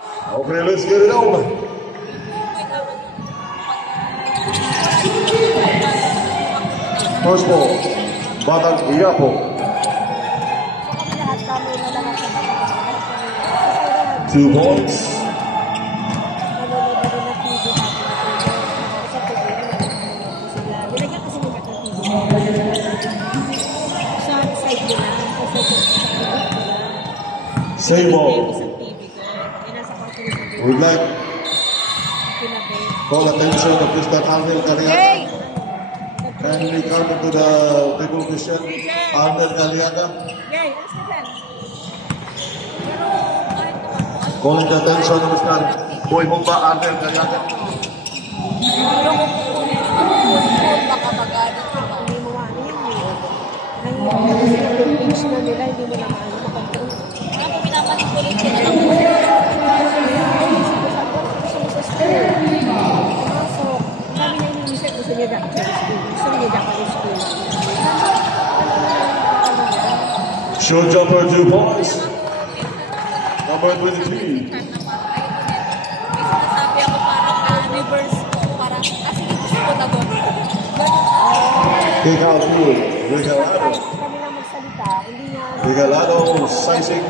Okay, let's get it on. First ball, Batang Quiapo. 2 points. Same ball. We'd like call attention of Mr. Arnel Caliaga. And we come to the table position. Arnel Caliaga. Calling the attention of Mr. Boy Humba Arnel Caliaga. Short jumper, 2 points. Number 23. Kick out to Regalado. Regalado sizing.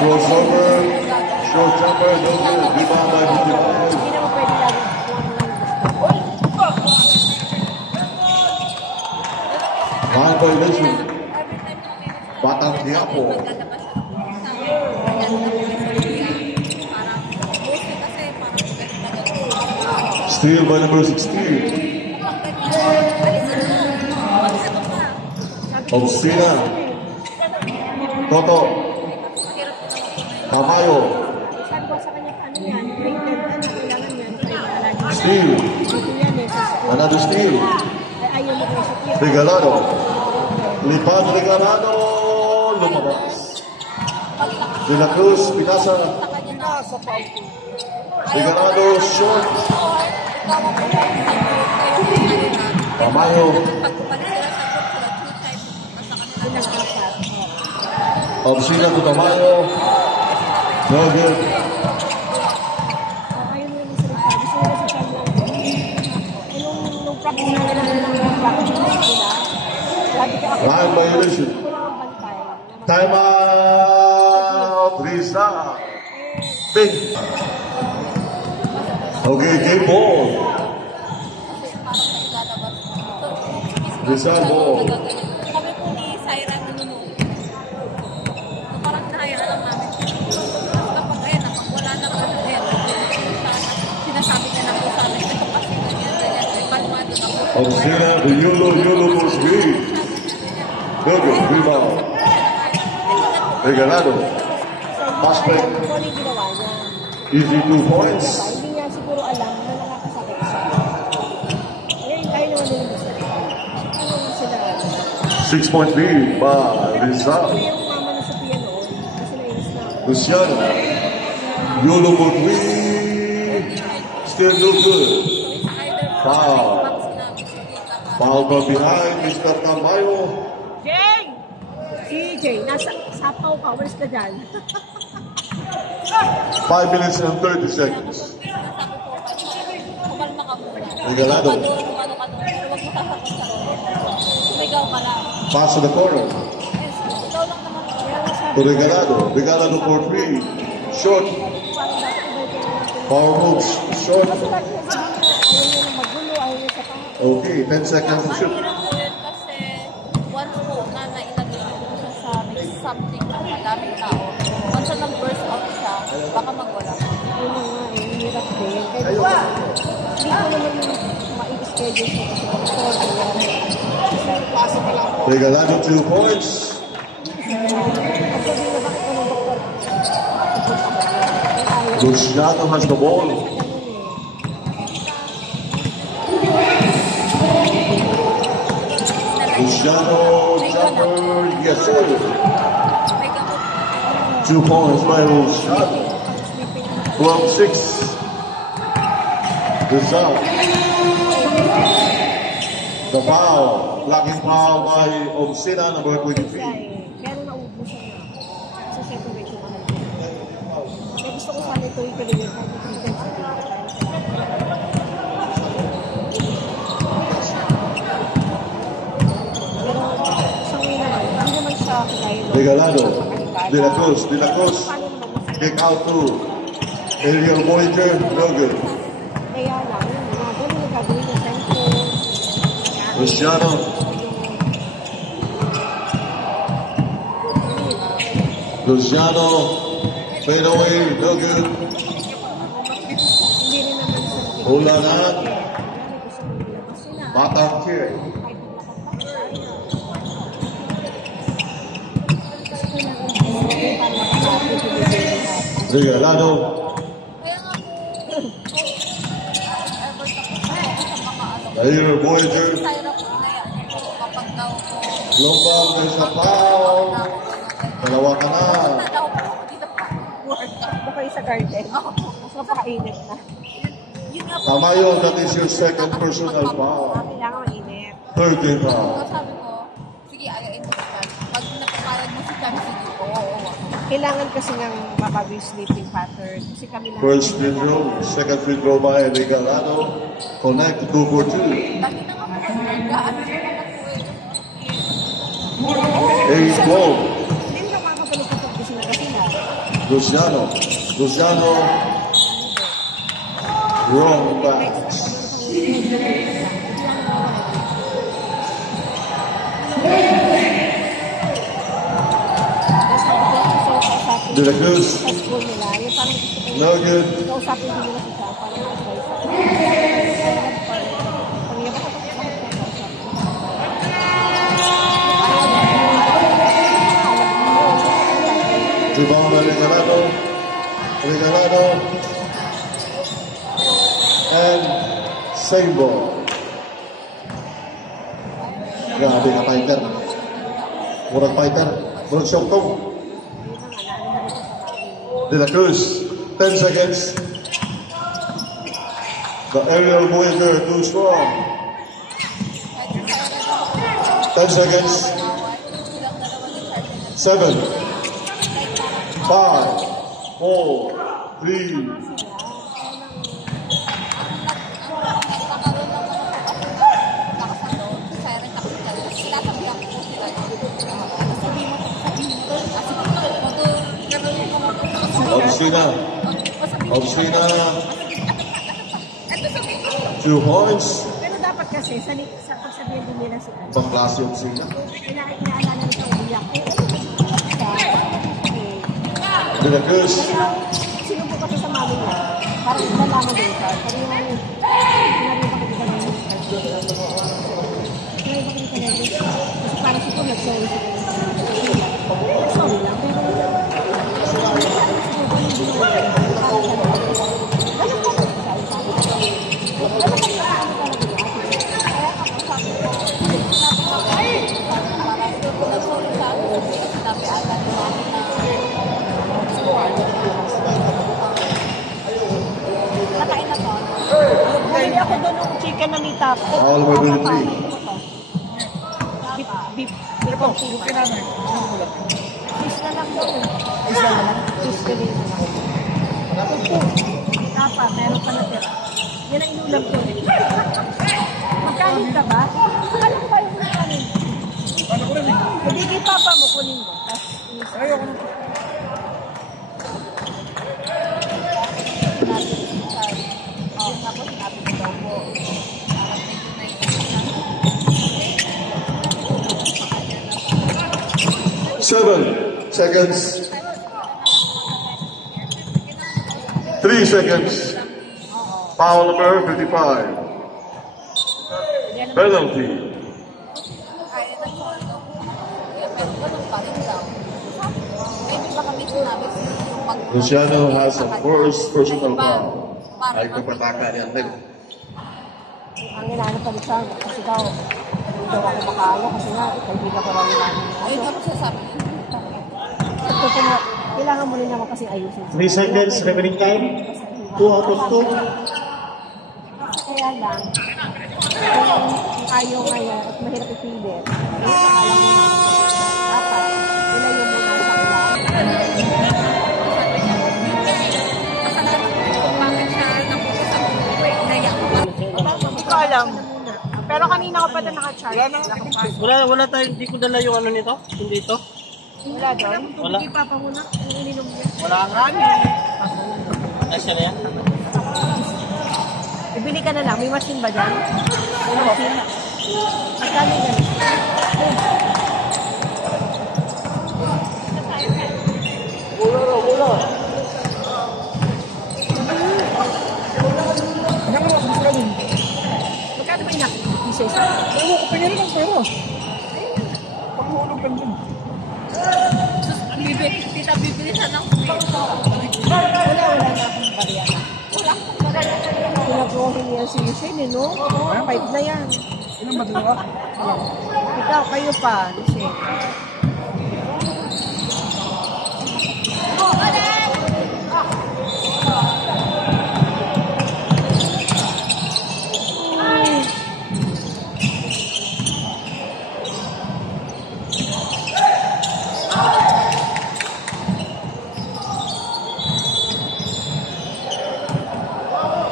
Crossover. Short jumper, no good. Rebound by Regalado. Line violation. Batang Quiapo. Steal by number 16. Obstina. Toto. Tamayo. Steal. Another steal. Regalado. Lipat Regalado. Lumabas. De la Cruz, Pinasa. Regalado, short. Tamayo. Obsina to Tamayo. No good. Line violation. Time out. Risa. Big. Okay, game ball. Risa ball. Kami po ni Syra nanonood. So parang nahira lang namin. Kapag ayan, kapag wala na kami ayan, sinasabi niya na po sa amin, ito kasi ganyan, kalmado na po. Obstina, the Yolo was great. Good, rebound. Regalado. Prospect. Easy 2 points. Hindi niya siguro alam na nakakasakit siya. Ngayon tayo naman yung gusto. Ano sila? 6-point lead by Rizal. Yung mama na sa piano kasi nainis na. Luciano. Yolo for 3. Still no good. Foul. Foul from behind Mr. Tamayo. Jay! Si Jay, nasa sapaw ka. Walis ka dyan. 5 minutes and 30 seconds. Regalado. Pass to the corner. To Regalado. Regalado for 3. Short. Power moves. Short. Okay, 10 seconds to shoot. Something na malaming tao. Once na nag-burst out siya, baka magwala. Yun na nga eh, hirap din. Kaya hindi ko naman ma-schedule siya kasi kung Regalado 2 points. Luciano has the ball. Luciano jumper, yes sir. 2 points by Luciano. From 6. Rizal. The foul. Blocking foul by Obsina, number 23. Pero naubusan na. Sa separate yung gusto ko sana ito ituloy yung confidence sa dito. Pero sa ngayon naman, hindi naman siya kagaya. Regalado. De la Cruz. De la Cruz. Kick out to Ariel Voyager. No good. Kaya lang, yun, mga ganun na gagawin yung tempo. Luciano. Luciano. Fade away. No good. Hindi rin naman sa Ulangan. Batang kick. Regalado. Ariel Voyager. Lombang may sapaw. Dalawa ka na. Baka yung sa garden. Mas mapakainit na. Tama yun. That is your second personal foul. Kailangan mainit. 13 foul. Sabi ko, sige, ayayin mo si Chan. Pag napapalag mo si Chan, sige ko. Kailangan kasi ng mabago yung sleeping pattern. Kasi kami lang. First free throw. Second free throw by Regalado. Connect 2 for 2. Bakit na nga po kasi nag-ano siya na po 8 ball. Hindi ka makakabalik ito kasi nagasina. Luciano. Luciano. Wrong pass. De la Cruz. Sa school nila, yung parang gusto ko No good. kausapin din nila si Sam. Parang Rebound by Regalado. Regalado. And same ball. Grabe ka, fighter. Murag fighter. Murag siyoktom. De la Cruz. 10 seconds. The aerial Voyager too strong. 10 seconds. 7, 5, 4, 3. Obscena. Obscena. 2 points. pero dapat kasi, sa pagsabihin din nila si Sam. Pang-klase Obscena. Inaalala nito ang iyak. De la Cruz. Sinubok kasi sa mami niya. Parang nalaman din siya. Pero yung sinabi pa kita ng sinabi pa kita ng kasi parang si Paul nag-sorry siya. Nag-sorry lang. Nakain na to. Bumili ako doon ng chicken na may tap. All mobility. Beef. Fish na lang doon. Fish na lang. Fish ka rin na lang. Tapa, meron pa natira. Yan ang inulam ko. Magkanin ka ba? Akala ko ba yung magkanin? Hindi kay Papa mo, kunin mo. Ayoko na. Tapos sinabi ko daw po. Seven seconds. 3 seconds. Foul number 55. Penalty. Kaya na po daw po. Pero ganun pa rin daw. Pwede ba kami sinabi yung pag... Luciano has a first personal foul. Ay kapataka niya. Ang inaano pa rin siya, kasi daw, hindi daw ako makalo kasi nga, kaibigan ko lang namin. Ayun ano siya sabi niya. Ito mo, kailangan mo rin naman kasi ayusin. 3 seconds remaining time. 2 out of 2. Kaya lang, kung ayaw ngayon at mahirap ipilit, eh, alam mo na, dapat, ilayo mo na sa ulan. alam. Pero kanina ko pa ito naka-charge. Wala tayo, hindi ko dala yung ano nito. Hindi ito. Wala doon? Wala. Hindi pa muna. Yung ininom niya. Wala nga ni. Asya na yan? Ibili ka na lang. May machine ba dyan? May machine. Magkano yan? Wala. Magkano ba inak? Isa-isa? Ano ko pingin lang pero. Panghulog lang dun. Tita, bibilisan ng sweet. Wala na akong barya. Pinag-rohin niya si Shane, no? 5 na yan. Ilang ba dalawa? Ikaw, kayo pa, Shane.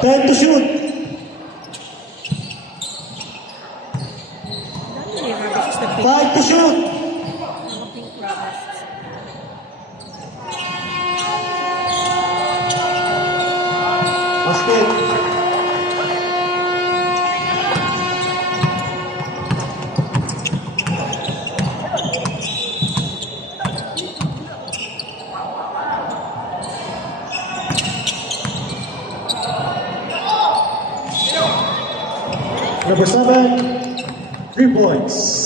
Time to shoot. Five to shoot. Basket. Number 7, 3 points.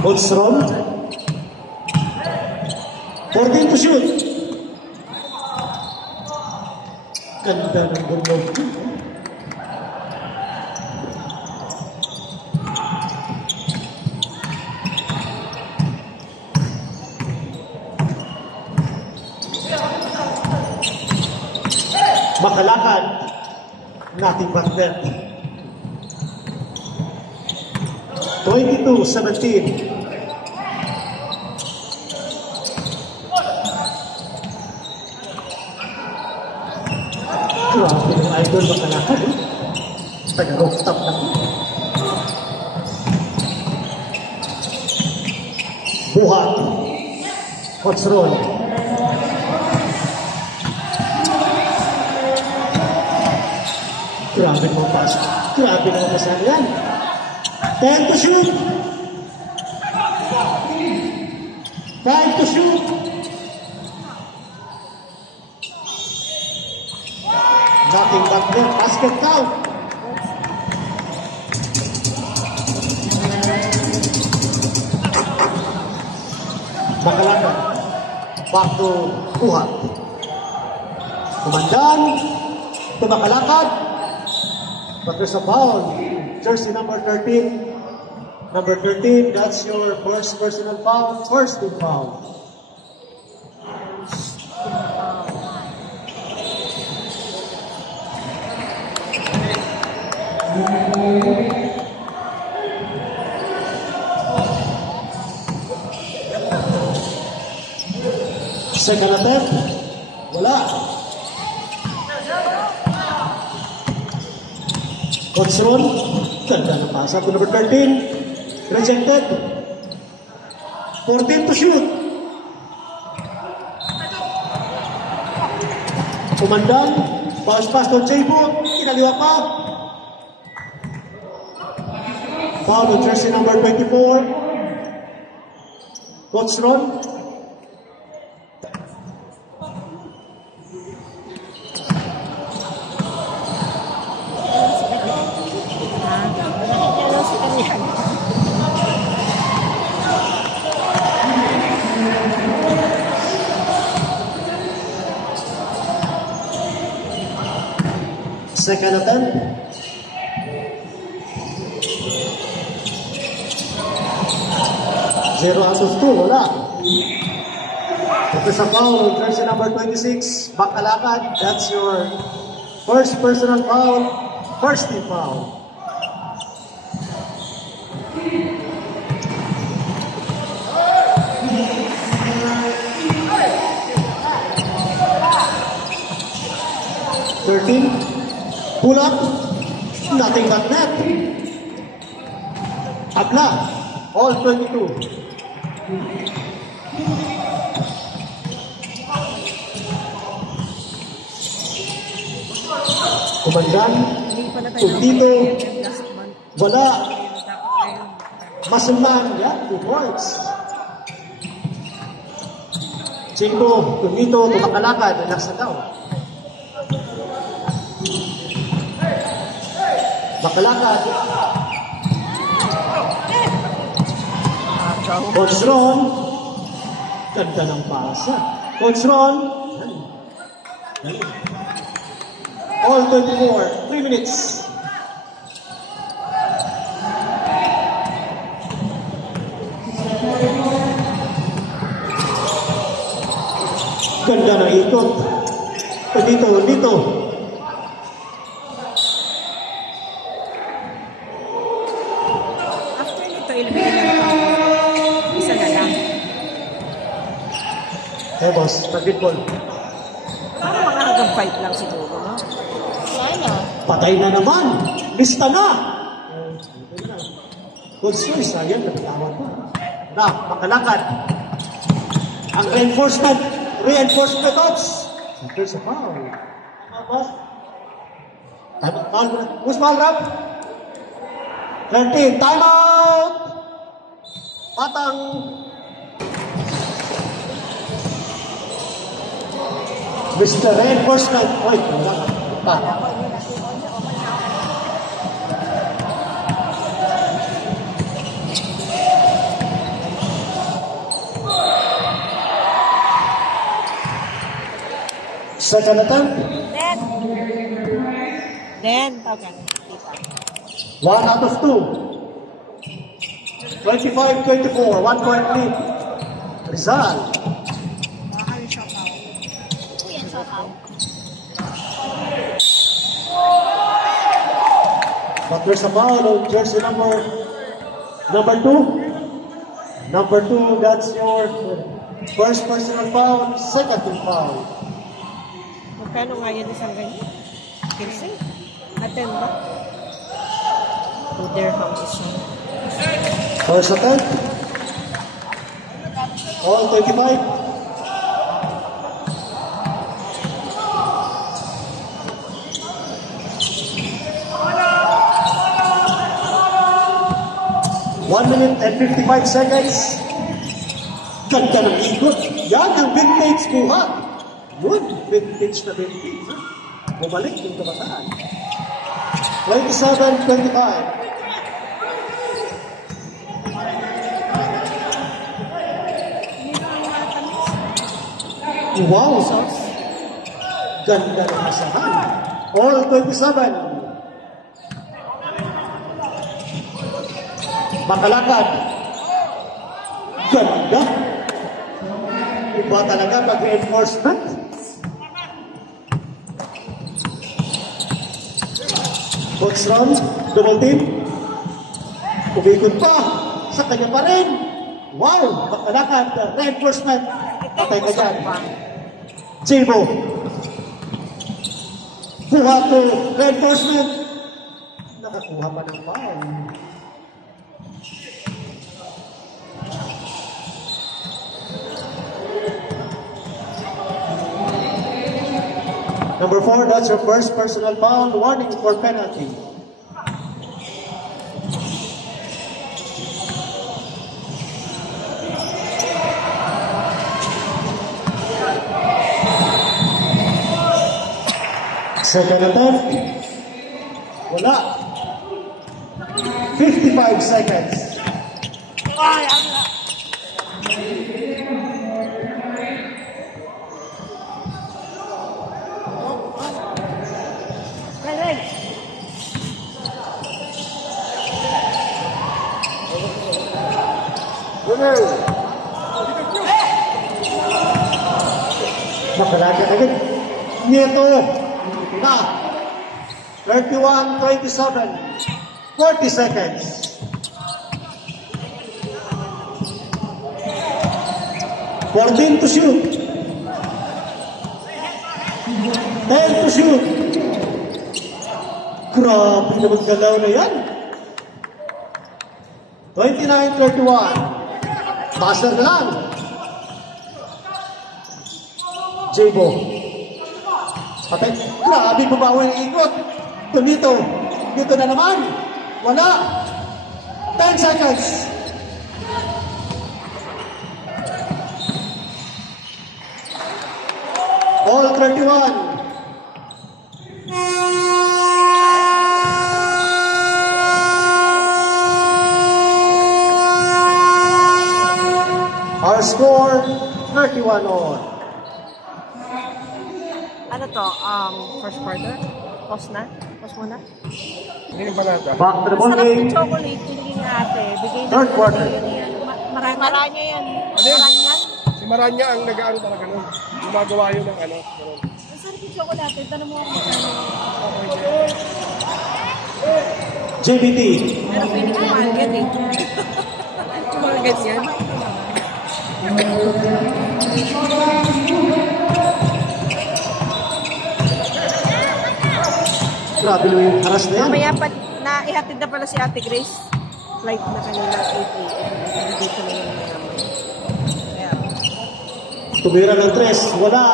Holstrom. 14 to shoot. Ganda ng gulog. Makalakad. Nothing but net. 22-17. Grabe ng idol makalakad eh. Taga-rooftop na. Buhat. Hot roll. Grabe mo pas. Grabe mo pasan yan. 10 to shoot. 5 to shoot. Nothing but net. Basket count. Makalakad. Back to Buhat. Kumandan. Tumakalakad. But there's a foul. Jersey number 13. Number 13, that's your first personal foul. First team foul. Second attempt. Wala. Control. Ganda na pasa to number 13. Rejected. 14 to shoot. Kumandan. Bounce pass to J-Boot. Kinaliwa pa. Foul to jersey number 24. Coach Ron. Second attempt. Zero out of two, wala. Ito sa foul, jersey number 26, Bakalakad. That's your first personal foul, first team foul. Pull up, nothing but net. Abla, all 22. Kumandan, dito, wala. Masaman, yeah, 2 points. Chingo, dito, tumakalakad, relax na daw. Bakalakad. Coach Ron. Ganda ng pasa. Coach Ron. All 24. 3 minutes. Ganda ng ikot. Dito. Eh boss, basketball. Parang mga hanggang 5 lang siguro, no? Wala. Patay na naman. Lista na. Good choice, ayan, nagtawad mo. Na, makalakad. Ang reinforcement coach. There's a foul. Boss. Who's foul rap? 13, time out! Patang. Mr. Reinforcement. Oy, wala. Second attempt. Then, okay. 1 out of 2. 25-24. 1 point lead. Rizal. But there's a foul on jersey number 2. Number 2, that's your first personal foul, second team foul. Magkano nga yun isang ganyan? 15? Aten ba? 2 dirham isang. First attempt. All 25. One minute and 55 seconds. Ganda ng ikot. Yan ang vintage kuha. Yun, vintage na vintage. Bumalik yung kabataan. 27-25. Wow! Ganda ng asahan. All 27. Makalakad. Ganda. Iba talaga pag-reinforcement. Coach Ron, double team. Umikot pa. Sa kanya pa rin. Wow! Makalakad. Reinforcement. Patay ka dyan. Chibo. Kuha to. Reinforcement. Nakakuha pa ng foul. Number 4, that's your first personal foul. Warning for penalty. Second attempt. Wala. 55 seconds. seconds. Nakalagay agad. Nieto na 31-27. 40 seconds. Fourteen to shoot. 10 to shoot. Grabe na maggalaw na yan. 29-31. Buzzer na lang. Jabo. Patay. Grabe babawi yung ikot. Tumito. Dito na naman. Wala. 10 seconds. All 31. Our score, 31 all. Ano to? First quarter? Pause na? Pause muna? Hindi yung panata. Back to the ball Sarap game. yung chocolate. Hindi nga ate. Bigay na Third quarter. Maranya yan. Maranya? Si Maranya ang nag-ano talaga nun. Gumagawa yun ng ano. Ganun. Ang sarap yung chocolate. Tanong mo ako. JBT. Pero feeling ko mahal yan eh. Yung mga ganyan. Grabe naman yung haras na yan. Mamaya pa, ihatid na pala si Ate Grace. Flight na kanina 8 a.m. Dito na yung mayaman. Kaya, Tumira ng 3. Wala.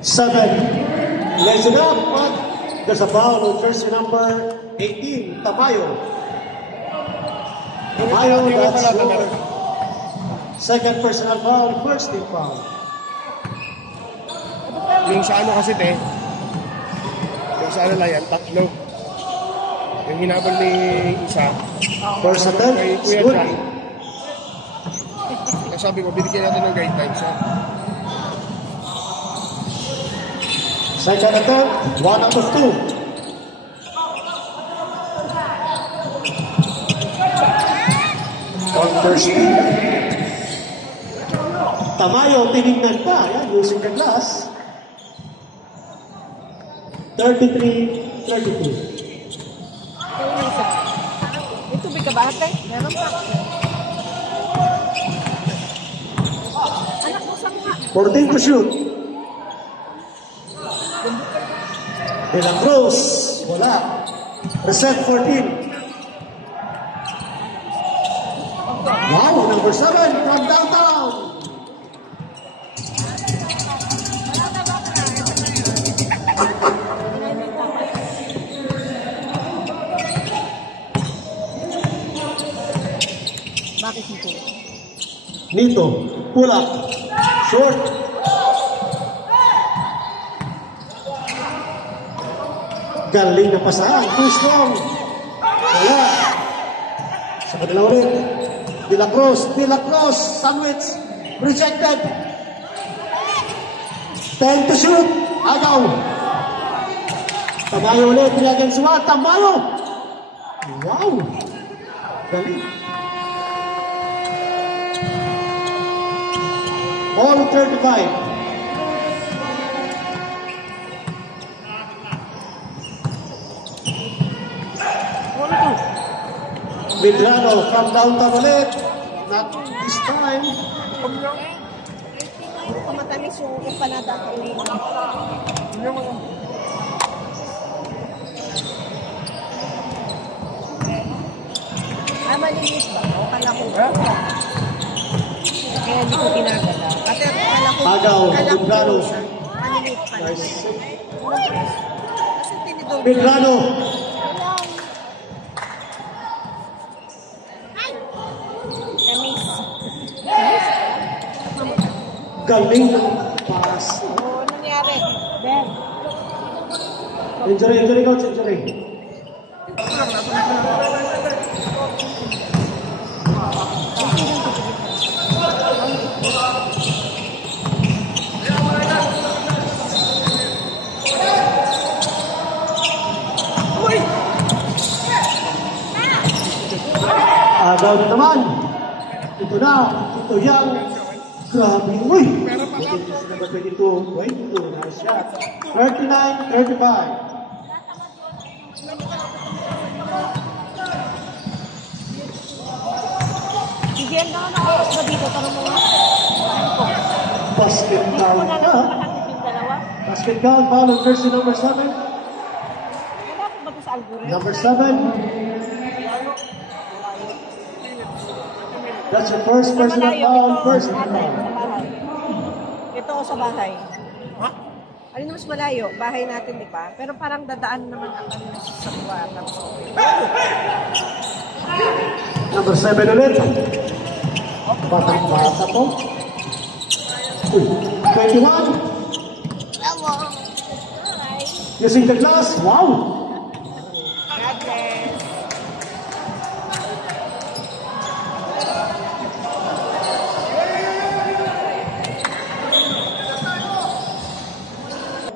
7. Listen up. But there's a foul on jersey number 18. Tamayo. Tamayo, that's your second personal foul. First team foul. Yung sa ano kasi te, yung sa ano lang yan, tatlo. Yung hinabol ni isa, First attempt. kay It's Kuya good. John. Kaya sabi ko, binigyan natin ng guidelines ha. Second attempt. 1 out of 2. On first team. Tamayo, tinignan pa. Yan, using the glass. 33-32. may tubig ka ba ate? Meron pa. Anak mo sa mga. 14 to shoot. De La Cruz. Wala. Reset 14. Wow, number 7 from downtown. Bakit ito? Nito, pull up, short. Galing na pasahan, too strong. Wala. Sa kanila ulit. De La Cruz, sandwich, rejected. 10 to shoot, agaw. Tamayo ulit, 3 against 1, Tamayo. Wow. Galing. All 35. Medrano from downtown ulit. Not this time. Matamis yung empanada. Maliliit ba? O kala ko. Kaya hindi ko ginagala. Ate, kala ko. Agaw, Medrano. Maliliit pa. Nice. Kasi tinidor. Medrano. Lamis. Galing ng pass. O, nangyari? Ben. Injury, coach, injury. Agaw na naman. Ito na. Ito yan. Grabe. Uy. Number 22. 22. Nice shot. 39-35. Bigyan na ng oras ba dito? Tanong mo nga. Basket Hindi count mo na pa. lang makahatid yung dalawa. Basket count. Foul on jersey number 7. Wala ko ba ito sa algorithm? Number 7. That's your first personal foul. First Ate, foul. sa bahay. Ito o sa bahay. Ano na mas malayo? Bahay natin, di ba? Pero parang dadaan naman ang kami sa buwatan. Number 7 ulit. Batang bata po. Uy, 21. Hello. Hi. Using the glass. Wow. God bless.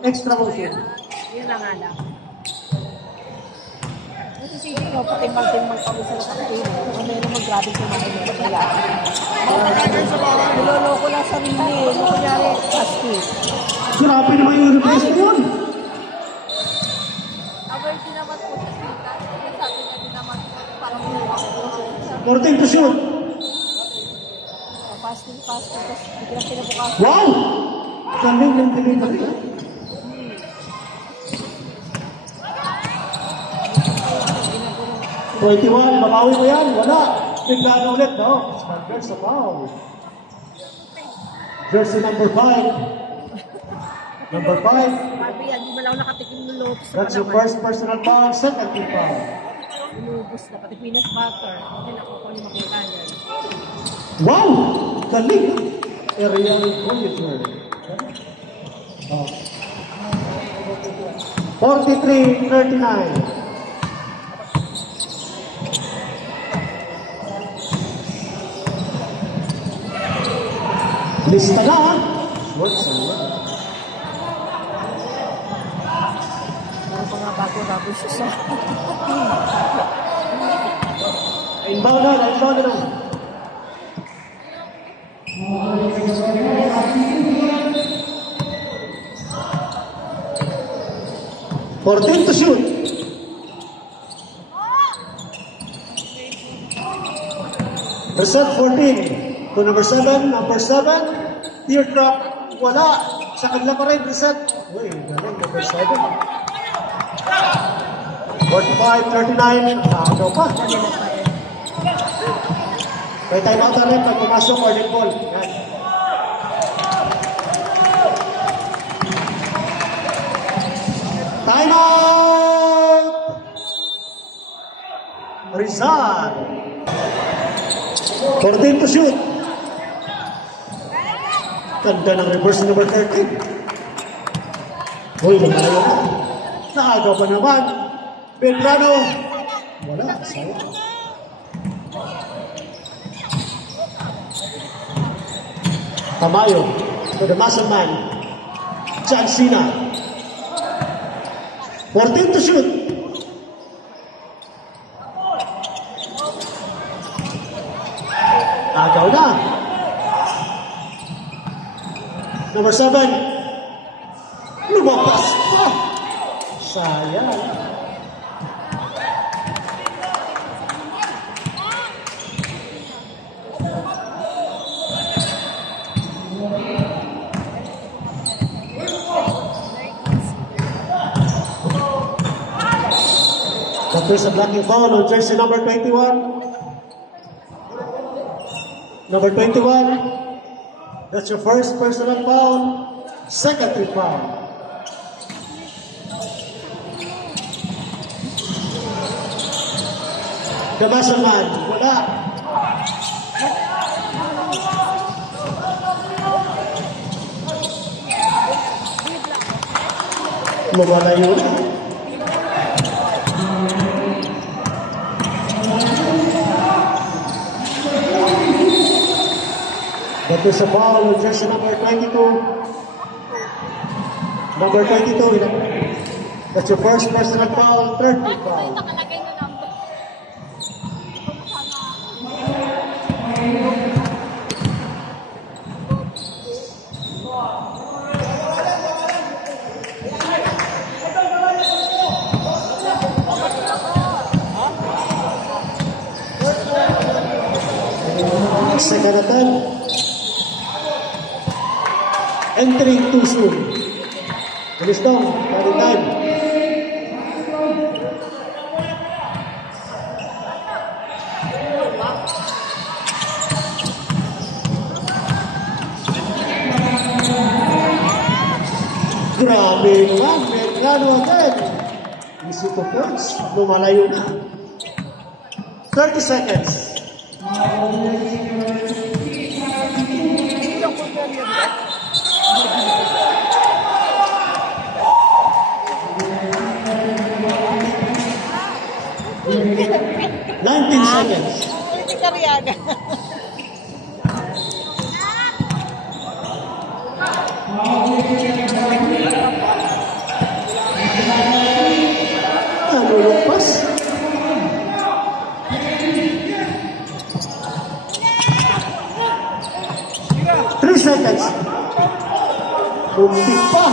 Extra motion. Yun na nga lang. Kasi si Jino, patimbang-timbang kami sa nakakatino. Kung meron mag-grabe kumain meron kaya. Niloloko lang sarili eh. Ano kunyari, husky. Grabe naman yung request na yun. Away din naman po sa sita. Sabi na din naman parang ako. 14 to shoot. Fasting. Tapos biglang pinabukas. Wow! Galing ng delivery. 21, mabawi mo yan. Wala. Bigla na ulit, no? Convert sa foul. Jersey number 5. Number 5. Barbie, hindi mo lang nakatikim ng lobos. That's your first personal foul. Second team foul. Lobos na, pati peanut butter. Hindi na ako kung makikanan. Wow! Galing. Aerial Voyager. Oh. 43-39. Lista na. What's on? Meron pa nga bago-bago siya sa... Inbound na. Inbound na. Fourteen to shoot. Reset 14 to number 7. Number 7, teardrop. Wala. Sa kanila pa rin. Reset. Uy, galing. Number 7. 45-39. Agaw pa. May time out na rin pag pumasok or net ball. Yan. Time out! Rizal. 14 to shoot. Ganda ng reverse number 13. Uy, malayo na. Naagaw pa naman. Belgrano. Wala, sayang. Tamayo to the muscle man. John Cena. 14 to shoot. Agaw na. Number 7. Lumabas pa. Sayang. But there's a blocking foul on jersey number 21. Number 21. That's your first personal foul. Second team foul. Kabasaman. Wala. Lumalayo na. That is a foul on jersey number 22. Number 22. That's your first personal foul, third team foul. Nakalagay na number. Second attempt. Entering too soon. Bilis dong, running time. Grabe naman, Mercado agad. Easy to points, lumalayo na. 30 seconds. Seconds. Hindi ka riyaga. Lumpas. 3 seconds. Lumpi pa.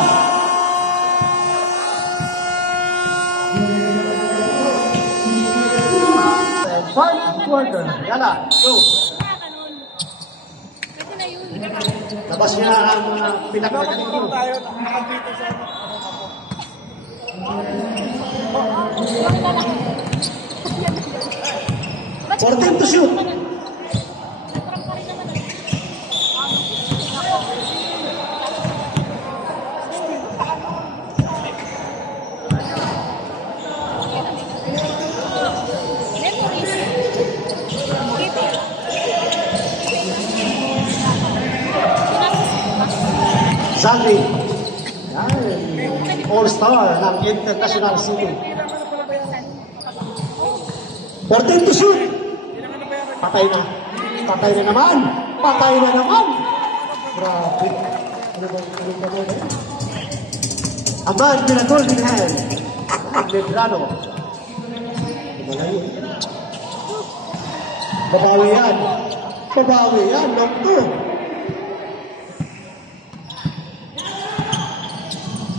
Final quarter. Yala, go. Labas niya ang pinakagaling mo. 14 to shoot. Zaldi, all-star ng International City. 14 to shoot. Patay na. Patay na naman. Patay na naman. Grabe. Aman, nila golden hand. Medrano. Babawi yan. Babawi yan. Long two.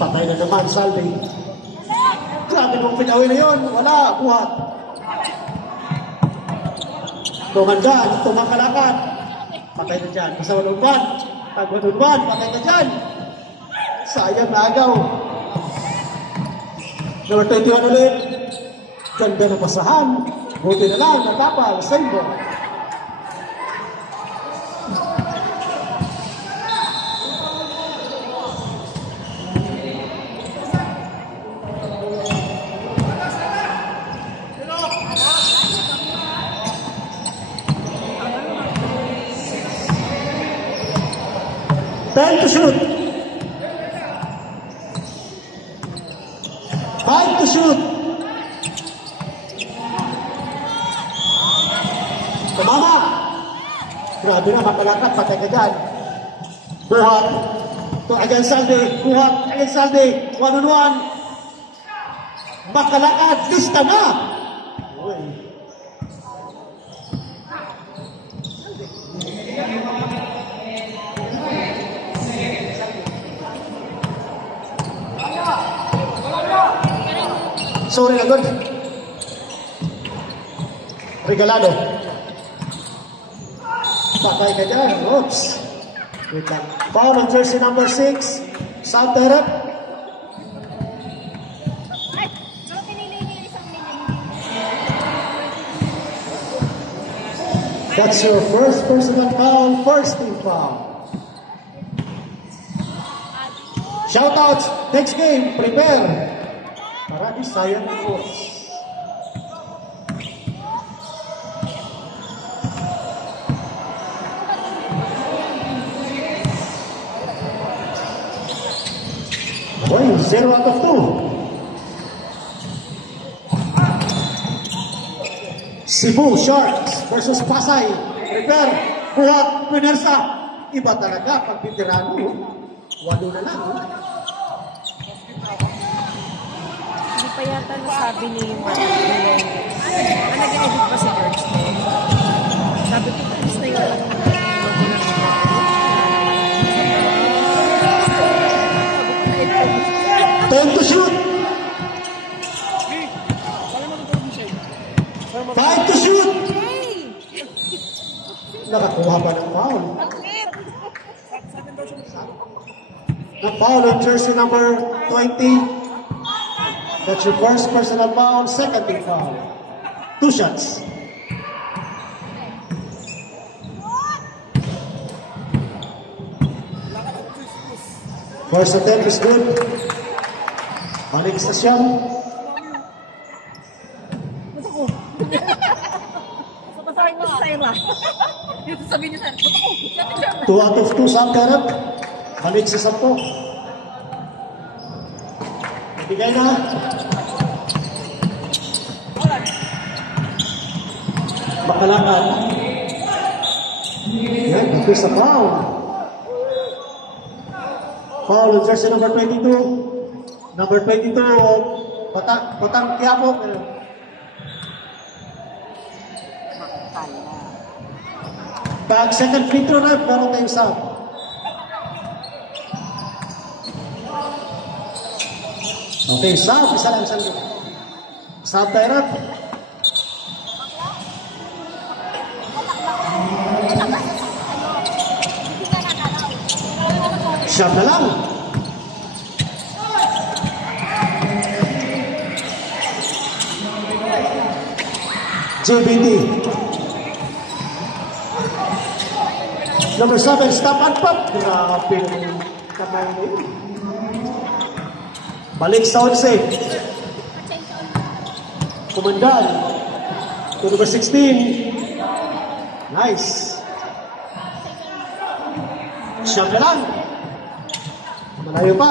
Patay na naman, Salvi. Grabe mong pinawi na yun. Wala, buhat. Tumandan, tumakalakad. Patay na dyan. Kasawanunban. Tagwanunban, patay na dyan. Sayang na agaw. Number 21 ulit. Ganda na pasahan. Buti na lang, natapal. Save ball. Time to shoot. 5 to shoot. Tumama. Grabe na, makalakad, patay ka dyan. Buhat. Ito, again Saldi. Buhat, again Saldi. 1-on-1. Makalakad, lista na. Sorry na good. Regalado. Patay ka dyan. Oops. Wait lang. Foul on jersey number 6. South Terep. That's your first personal foul. First team foul. Shoutouts. Next game. Prepare. Marami sayang goals. Boy, 0 out of 2. Cebu Sharks versus Pasay. Prepare. Buhat. Pinersa. Iba talaga pag veterano. Walo na lang. Pa yata nasabi ni nag-edit pa si George. Sabi ko, tapos na yun. Time to shoot. 5 to shoot. Nakakuha Foul on jersey number 20. That's your first personal foul, second team foul. 2 shots. First attempt is good. Balik sa siya. Pasahin mo sa Saira. Dito sabihin niyo, sir. 2 out of 2 sa Karab. Balik sa 10. Ibigay na. Bakalakan. Yan, ito sa foul. Foul on jersey number 22. Number 22, Batang Quiapo. Pag second free throw na, meron tayong sub. Okay, sub. Isa lang siyang dito. Sub tayo. Siyam na lang. JBT. Number 7, stop and pop. Grabe yung kamay na yun. Balik sa 11. Kumandan. To number 16. Nice. Siyam na lang. Malayo pa.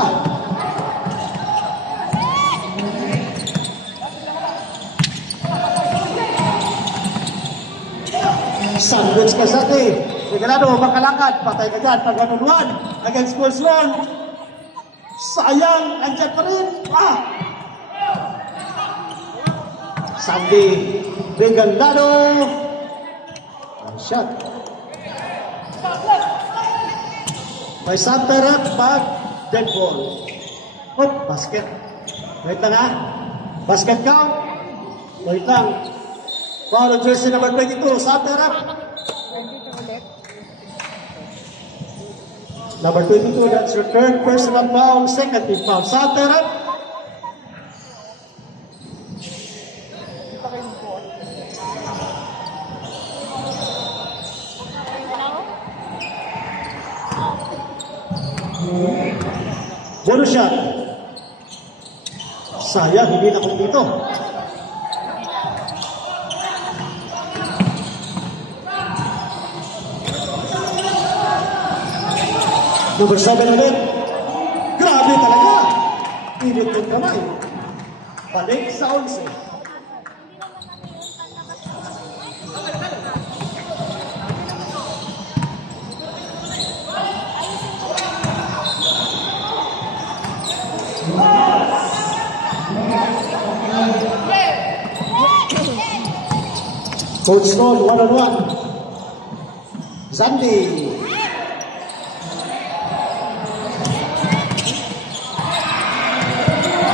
Sandwich ka sa atin. Regalado, makalakad. Patay ka dyan. Pag-anunuan. Against Bulls Run. Sayang. Andyan pa rin. Sandy. Regalado. Shot. May Santarat pag dead ball. Oh, basket. Wait lang ha. Basket count. Wait lang. Foul on jersey number 22. Santarat. Number 22, that's your third personal foul, second team foul. Santarat. Bonus shot. Sayang, hindi na kung dito. Number 7 ulit. Grabe talaga. Init yung kamay. Balik sa 11. Coach Noel, one-on-one. Zandi.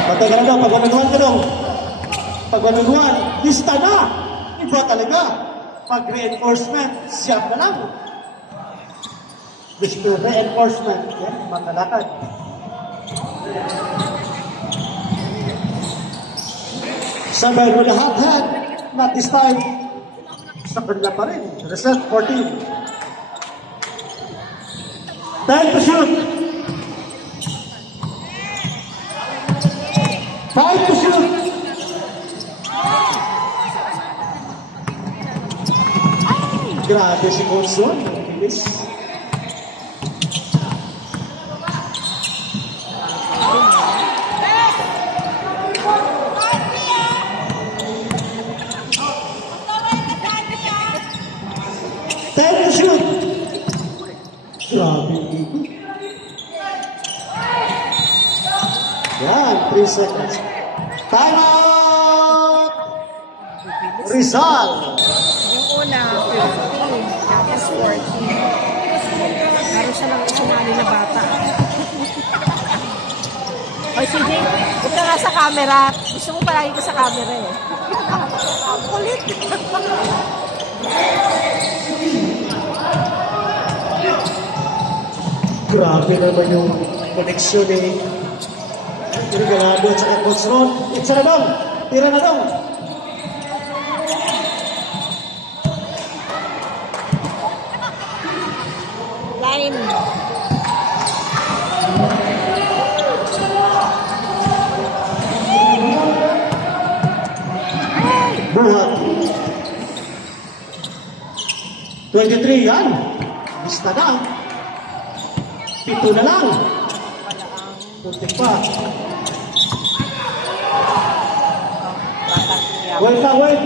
Patay ka na daw, pag-one-on-one ka daw. Pag-one-on-one, lista na. Iba talaga. Pag-reinforcement, siyam na lang. Mr. Reinforcement, yan, makalakad. Sabay mo lahat, not this time. Sa kanila pa rin. Reset 14. Time to shoot. 5 to shoot. Grabe si Conson. Bilis. Yan, 3 seconds. Time out! Rizal! Yung una, 15, tapos 14. Meron siya lang sumali na bata. O CJ, huwag ka nga sa camera. Gusto mo palagi ka sa camera eh. Ang kulit. Grabe naman yung koneksyon ni Regalado at saka Coach Ron. Itsa na dong. Tira na dong. Line. Buhat. 23 yan. Bista na. 7 na lang. Tuntik pa. Wait lang, wait.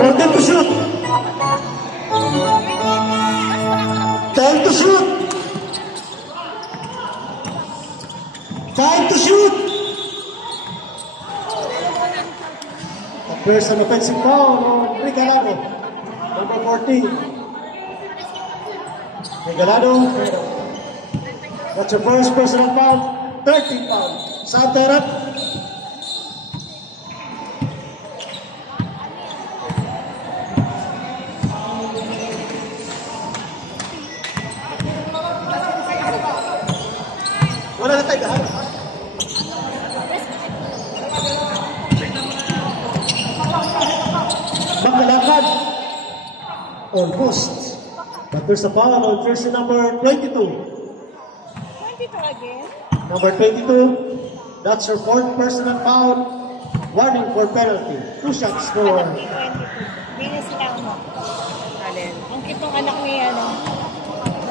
Time to shoot. Time to shoot. Time to shoot. The first an offensive foul on Regalado. Number 14. Regalado. That's your first personal foul. 13 foul. Sa Terap. Wala na tayo. Maglalakad. Almost. But there's a foul on jersey number 22. 22 again? Number 22. That's your fourth personal foul. Warning for penalty. 2 shots for... 22. Hindi na sila mo. Alin? Ang kitong anak ni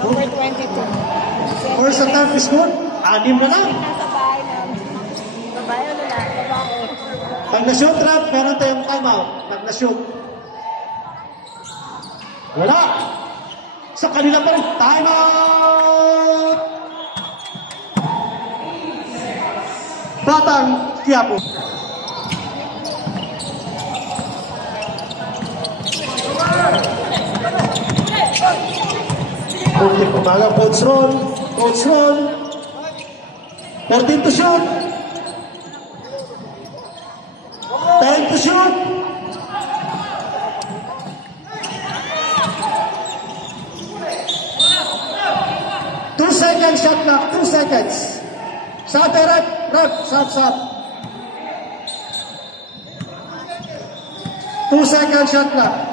number 22. First attempt is good. 6 na lang. Nasa bahay namin. Babae o lalaki? Babae. Pag na-shoot trap, meron tayong timeout. Pag na-shoot. Wala. Sa kanila pa rin. Timeout! Batang Quiapo. Okay, umaga, Coach Ron. Coach Ron. 13 to shoot. Time to shoot. 2 seconds shot clock. 2 seconds. Shot right. Shot. 2 seconds shot clock.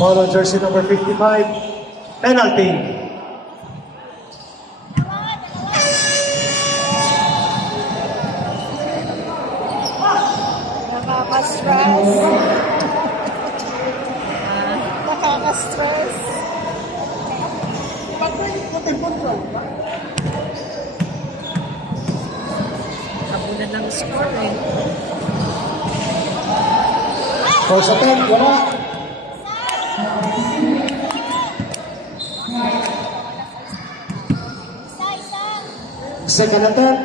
Follow jersey number 55. Penalty. Nakaka-stress. Nakaka-stress. Abunan ng score eh. First attempt, wala. Second attempt.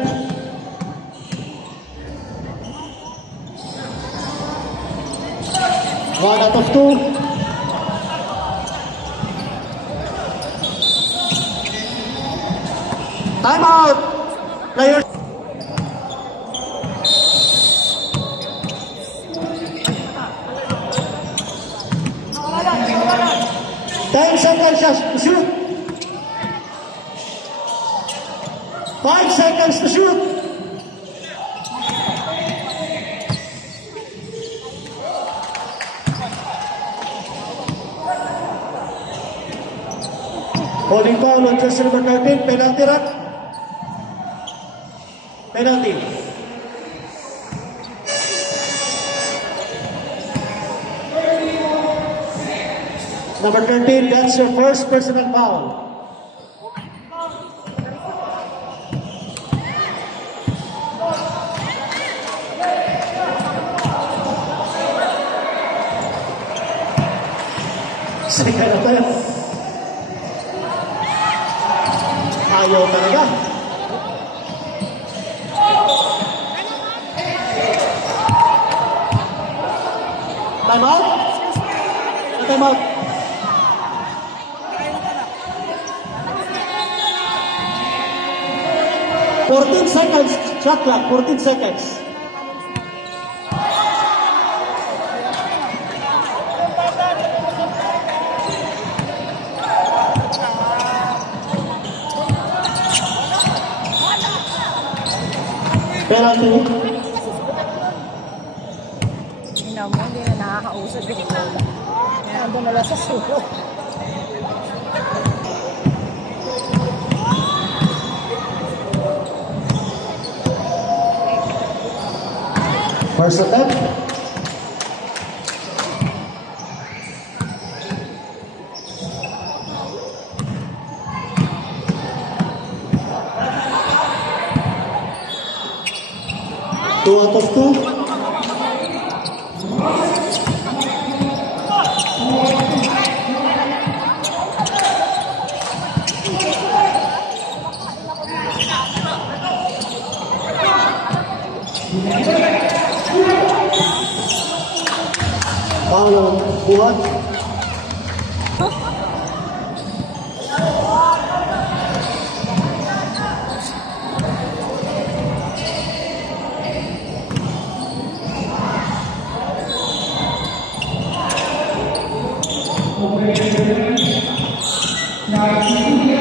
One out of 2. Time out. Player. Ten seconds to shoot. 5 seconds to shoot. Holding foul on jersey number 13, penalty rack. Penalty. Number 13, that's your first personal foul. Second offense. Ayaw talaga. Time out? Time out. Fourteen seconds. Shot clock. 14 seconds. Penalty. Hindi mo, hindi na nakakausap yung bola. Nandun na lang sa sulo. First attempt. Two out of two. Paulo buhat. Now,